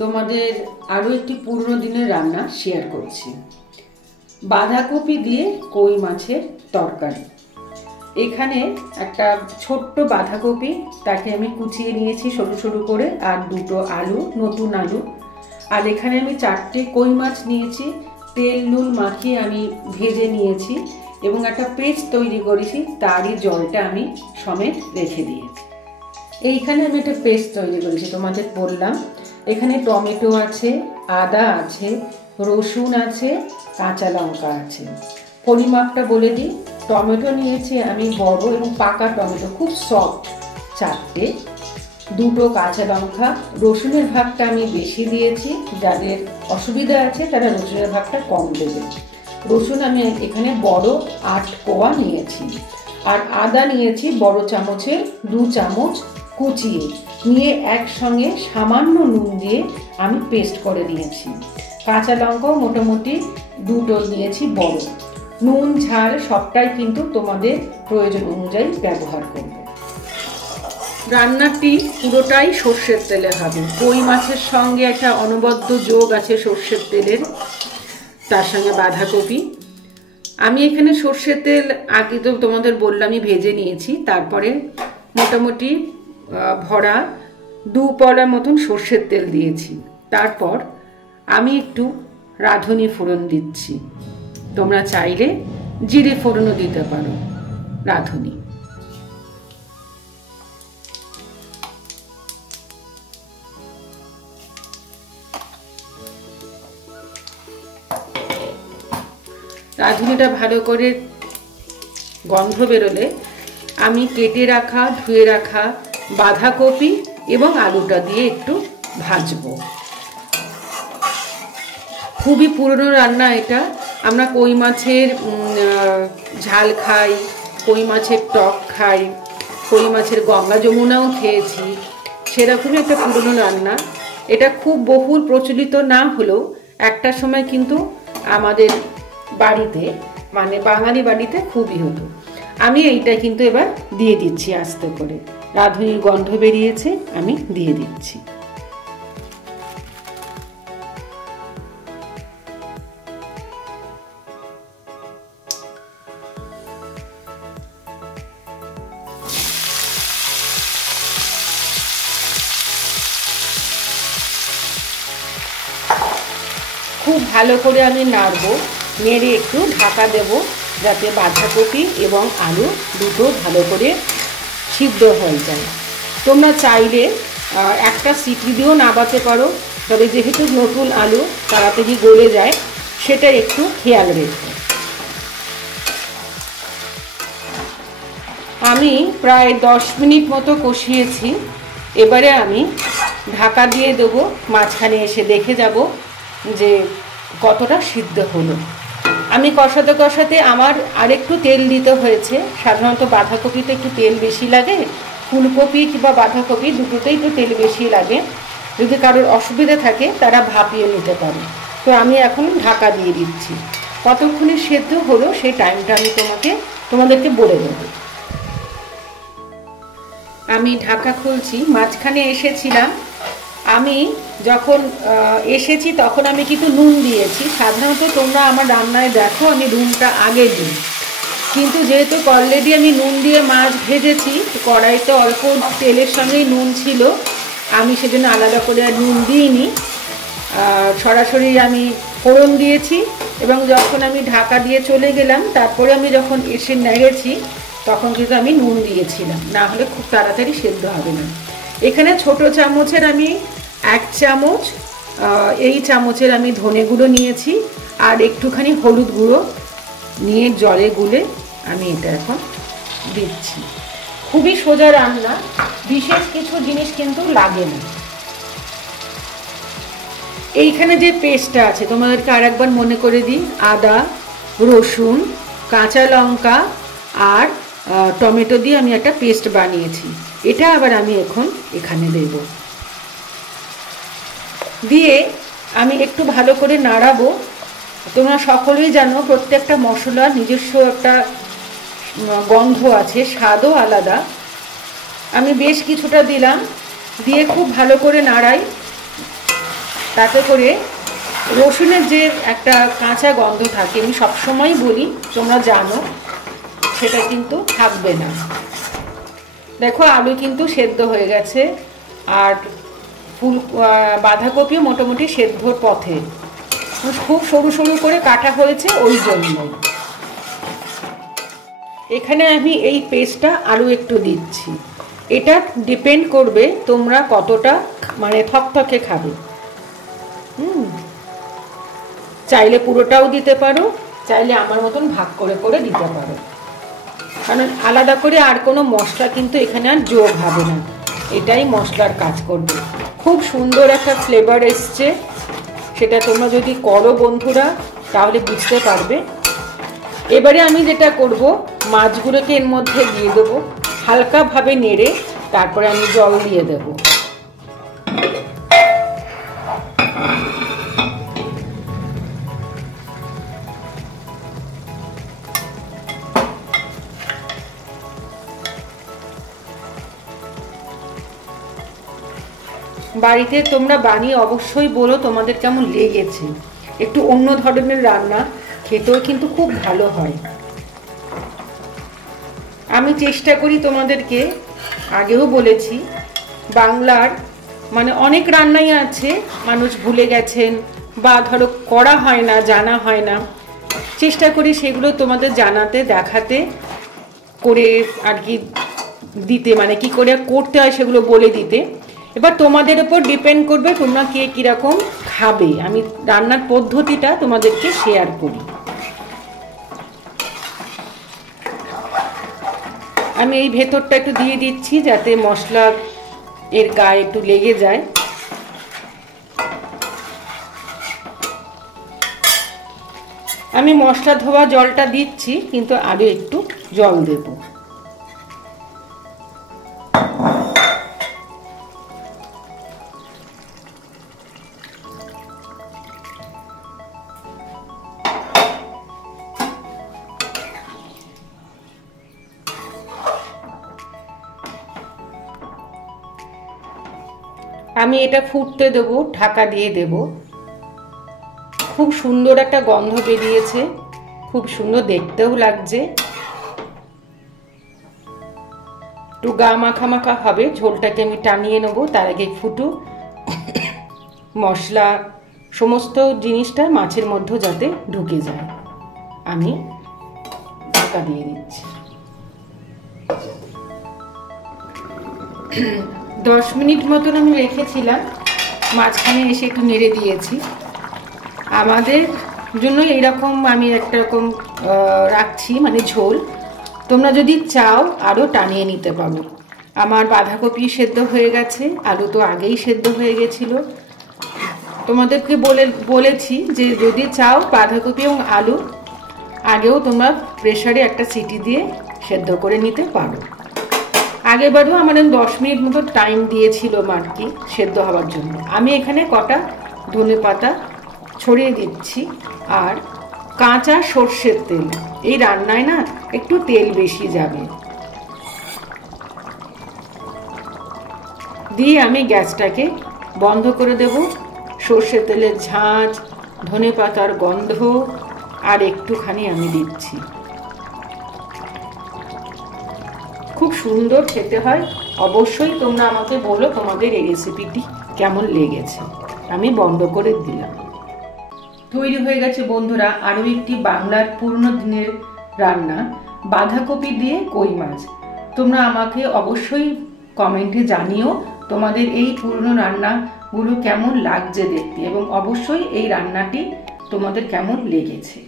তোমাদের আরো একটি পুরনো দিনের রান্না শেয়ার করছি। বাঁধাকপি দিয়ে কই মাছের তরকারি। এখানে একটা ছোট্ট বাঁধাকপি, তাকে আমি কুচিয়ে নিয়েছি সরু সরু করে, আর দুটো আলু, নতুন আলু। আর এখানে আমি 4টে কই মাছ নিয়েছি, তেল নুন মাখিয়ে আমি ভেজে নিয়েছি এবং একটা পেস্ট তৈরি করেছি, তারই জলটা আমি সমেত রেখে দিয়েছি। এইখানে আমি একটা পেস্ট তৈরি করেছি, তোমাদের বললাম। এখানে টমেটো আছে, আদা আছে, রসুন আছে, কাঁচা লঙ্কা আছে। পরিমাপটা বলে দিই। টমেটো নিয়েছি আমি বড় এবং পাকা টমেটো, খুব সফট 4টে, দুটো কাঁচা লঙ্কা। রসুনের ভাগটা আমি বেশি দিয়েছি, যাদের অসুবিধা আছে তারা রসুনের ভাগটা কম দেবে। রসুন আমি এখানে বড় 8 কোয়া নিয়েছি। আর আদা নিয়েছি বড় চামচের 2 চামচ কুচিয়ে নিয়ে একসঙ্গে সামান্য নুন দিয়ে আমি পেস্ট করে নিয়েছি। কাঁচা লঙ্কাও মোটামুটি 2টো নিয়েছি বড়। নুন ঝাল সবটাই কিন্তু তোমাদের প্রয়োজন অনুযায়ী ব্যবহার করবে। রান্নাটি পুরোটাই সর্ষের তেলে হবে। কই মাছের সঙ্গে একটা অনবদ্য যোগ আছে সর্ষের তেলের, তার সঙ্গে বাঁধাকপি। আমি এখানে সর্ষের তেল আগে তো তোমাদের বললামই ভেজে নিয়েছি, তারপরে মোটামুটি ভরা 2 পলা মতন সর্ষের তেল দিয়েছি। তারপর আমি একটু রাঁধুনি ফোড়ন দিচ্ছি। তোমরা চাইলে জিরে ফোড়নও দিতে পারো। রাঁধুনি রাঁধুনিটা ভালো করে গন্ধ বেরোলে আমি কেটে রাখা ধুয়ে রাখা বাঁধাকপি এবং আলুটা দিয়ে একটু ভাজবো। খুবই পুরনো রান্না এটা। আমরা কই মাছের ঝাল খাই, কই মাছের টক খাই, কই মাছের গঙ্গা যমুনাও খেয়েছি। সেরকমই একটা পুরনো রান্না। এটা খুব বহুল প্রচলিত না হলেও একটা সময় কিন্তু আমাদের বাড়িতে, মানে বাঙালি বাড়িতে খুবই হতো। আমি এইটা কিন্তু এবার দিয়ে দিচ্ছি আস্তে করে। রাঁধুনির গন্ধ বেরিয়েছে, আমি দিয়ে দিচ্ছি। খুব ভালো করে আমি নাড়বো, নেড়ে একটু ঢাকা দেব, যাতে বাঁধাকপি এবং আলু দুটো ভালো করে সিদ্ধ হয়ে যায়। তোমরা চাইলে একটা সিটি দিয়েও নাবাতে পারো, তবে যেহেতু নতুন আলু তাড়াতাড়ি গলে যায়, সেটা একটু খেয়াল রেখো। আমি প্রায় 10 মিনিট মতো কষিয়েছি। এবারে আমি ঢাকা দিয়ে দেবো, মাঝখানে এসে দেখে যাব যে কতটা সিদ্ধ হলো। আমি কষাতে কষাতে আমার আরেকটু তেল দিতে হয়েছে। সাধারণত বাঁধাকপিতে একটু তেল বেশি লাগে, ফুলকপি কিংবা বাঁধাকপি দুটোতেই একটু তেল বেশি লাগে। যদি কারোর অসুবিধা থাকে তারা ভাপিয়ে নিতে পারে। তো আমি এখন ঢাকা দিয়ে দিচ্ছি। কতক্ষণে সেদ্ধ হলো সেই টাইমটা আমি তোমাদেরকে বলে দেবো। আমি ঢাকা খুলছি। মাঝখানে এসেছিলাম, আমি যখন এসেছি তখন আমি কিন্তু নুন দিয়েছি। সাধারণত তোমরা আমার রান্নায় দেখো আমি নুনটা আগে দিই, কিন্তু যেহেতু অলরেডি আমি নুন দিয়ে মাছ ভেজেছি, কড়াইতে অল্প তেলের সঙ্গেই নুন ছিল, আমি সেজন্য আলাদা করে আর নুন দিইনি। সরাসরি আমি ফোড়ন দিয়েছি এবং যখন আমি ঢাকা দিয়ে চলে গেলাম, তারপরে আমি যখন এসে নেড়েছি তখন কিন্তু আমি নুন দিয়েছিলাম, না হলে খুব তাড়াতাড়ি সেদ্ধ হবে না। এখানে ছোট চামচের আমি 1 চামচ, এই চামচের আমি ধনে গুঁড়ো নিয়েছি, আর একটুখানি হলুদ গুঁড়ো নিয়ে জলে গুলে আমি এটা এখন দিচ্ছি। খুবই সোজা রান্না, বিশেষ কিছু জিনিস কিন্তু লাগে না। এইখানে যে পেস্টটা আছে তোমাদেরকে আর একবার মনে করে দিই। আদা, রসুন, কাঁচা লঙ্কা আর টমেটো দিয়ে আমি একটা পেস্ট বানিয়েছি। এটা আবার আমি এখন এখানে দেব। দিয়ে আমি একটু ভালো করে নাড়াবো। তোমরা সকলেই জানো প্রত্যেকটা মশলার নিজস্ব একটা গন্ধ আছে, স্বাদও আলাদা। আমি বেশ কিছুটা দিলাম, দিয়ে খুব ভালো করে নাড়াই। তাতে করে রসুনের যে একটা কাঁচা গন্ধ থাকে, আমি সবসময় বলি, তোমরা জানো, সেটা কিন্তু থাকবে না। দেখো আলু কিন্তু সেদ্ধ হয়ে গেছে, আর বাঁধাকপিও মোটামুটি সেদ্ধর পথে, খুব সরু সরু করে কাটা হয়েছে ওই জন্যই। এখানে আমি এই পেস্টটা আরও একটু দিচ্ছি। এটা ডিপেন্ড করবে তোমরা কতটা মানে থকথকে খাবে। চাইলে পুরোটাও দিতে পারো, চাইলে আমার মতন ভাগ করে করে দিতে পারো, কারণ আলাদা করে আর কোনো মশলা কিন্তু এখানে আর যোগ হবে না, এটাই মশলার কাজ করবে। খুব সুন্দর একটা ফ্লেভার এসছে, সেটা তোমরা যদি করো বন্ধুরা তাহলে বুঝতে পারবে। এবারে আমি যেটা করব, মাছগুলোকে এর মধ্যে দিয়ে দেবো, হালকাভাবে নেড়ে তারপরে আমি জল দিয়ে দেব। বাড়িতে তোমরা বানিয়ে অবশ্যই বলো তোমাদের কেমন লেগেছে। একটু অন্য ধরনের রান্না, খেতেও কিন্তু খুব ভালো হয়। আমি চেষ্টা করি তোমাদেরকে, আগেও বলেছি, বাংলার মানে অনেক রান্নাই আছে মানুষ ভুলে গেছেন বা ধরো করা হয় না, জানা হয় না, চেষ্টা করি সেগুলো তোমাদের জানাতে, দেখাতে, করে আর কি দিতে, মানে কি করে করতে হয় সেগুলো বলে দিতে। এবার তোমাদের উপর ডিপেন্ড করবে তোমরা কে কীরকম খাবে। আমি রান্নার পদ্ধতিটা তোমাদেরকে শেয়ার করি। আমি এই ভেতরটা একটু দিয়ে দিচ্ছি যাতে মশলা এর গায়ে একটু লেগে যায়। আমি মশলা ধোয়া জলটা দিচ্ছি, কিন্তু আরো একটু জল দেব। আমি এটা ফুটতে দেবো, ঢাকা দিয়ে দেব। খুব সুন্দর একটা গন্ধ বেরিয়েছে, খুব সুন্দর দেখতেও লাগছে। একটু গা মাখা মাখা হবে, ঝোলটাকে আমি টানিয়ে নেব। তার আগে ফুটুক, মশলা সমস্ত জিনিসটা মাছের মধ্যে যাতে ঢুকে যায়। আমি ঢাকা দিয়ে দিচ্ছি। 10 মিনিট মতন আমি রেখেছিলাম, মাঝখানে এসে একটু নেড়ে দিয়েছি। আমাদের জন্য এইরকম আমি একটা রকম রাখছি, মানে ঝোল। তোমরা যদি চাও আরও টানিয়ে নিতে পারো। আমার বাঁধাকপি সেদ্ধ হয়ে গেছে, আলু তো আগেই সেদ্ধ হয়ে গেছিল। তোমাদেরকে বলেছি যে যদি চাও বাঁধাকপি এবং আলু আগেও তোমরা প্রেসারে একটা সিটি দিয়ে সেদ্ধ করে নিতে পারো। আগেবারও আমার 10 মিনিট মতো টাইম দিয়েছিল মাটি সেদ্ধ হওয়ার জন্য। আমি এখানে কটা ধনেপাতা ছড়িয়ে দিচ্ছি, আর কাঁচা সর্ষের তেল। এই রান্নায় না একটু তেল বেশি যাবে। দিয়ে আমি গ্যাসটাকে বন্ধ করে দেব। সর্ষের তেলের ঝাঁঝ, ধনেপাতার গন্ধ আর একটুখানি আমি দিচ্ছি। খুব সুন্দর খেতে হয়। অবশ্যই তোমরা আমাকে বলো তোমাদের এই রেসিপিটি কেমন লেগেছে। আমি বন্ধ করে দিলাম। তৈরি হয়ে গেছে বন্ধুরা আরও একটি বাংলার পুরনো দিনের রান্না, বাঁধাকপি দিয়ে কই মাছ। তোমরা আমাকে অবশ্যই কমেন্টে জানিও তোমাদের এই পুরনো রান্নাগুলো কেমন লাগছে দেখতে, এবং অবশ্যই এই রান্নাটি তোমাদের কেমন লেগেছে।